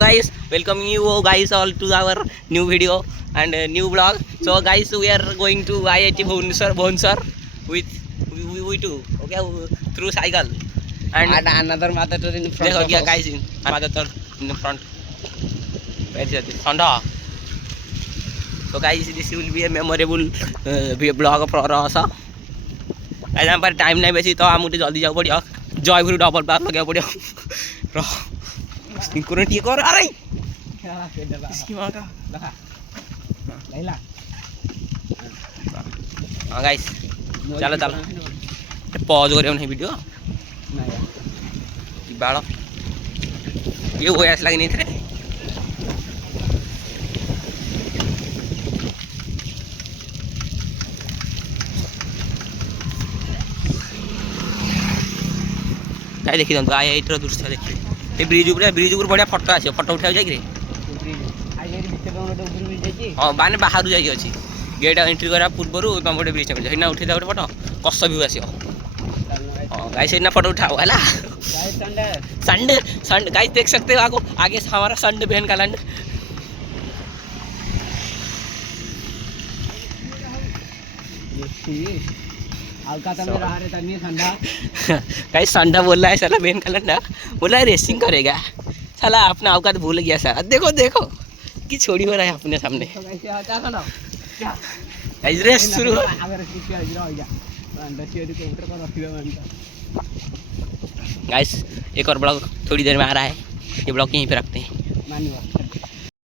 Guys, welcome you guys all to our new video and new vlog. So guys, we are going to IIT Bhubaneswar with we two, okay, through cycle and another mother tour in front देखो of क्या us. guys in another third in the front. Where is it? Sonda. So guys, this will be a memorable vlog for us. आज हम पर time नहीं बेसी तो हम उठे जल्दी जाओ पड़ियो जॉय गुरु डबल पार लगे पड़ियो रो सिंक्रोन ठीक कर अरे इसकी मां का Laila. हां गाइस चलो चलो पॉज हो रहे नहीं वीडियो नहीं बाड़ो ये वो ऐसा लग नहीं थे काय देखि दंतो आय एटर दृश्य देखि ए ब्रिज ऊपर बढ़िया फोटो आछे फोटो उठाव जाय रे आज ये बीच में गोटे ऊपर मिल जाई हां माने बाहर जाय अछि गेट एंट्री करा पूर्वरु तुम गोटे ब्रिज कर हेना उठे गोटे फोटो कस व्यू आसियो हां गाइस हेना फोटो उठाओ हला गाइस संडे गाइस देख सकते हो आगे आगे हमारा संडे बहन का लैंड अलकाता में रहा रे तन्नी ठंडा गाइस संडा बोल रहा है साला बहन का लैंड बोला है रेसिंग करेगा साला अपना औकात भूल गया साला देखो देखो कि छोड़ी हो रहा है अपने सामने तो कैसे क्या करना क्या गाइस रेस शुरू हो अगर इसकी इधर आ गया अंदर से के ऊपर पर रखियो मन गाइस एक और ब्लॉग थोड़ी देर में आ रहा है ये ब्लॉग यहीं पे रखते हैं मानियो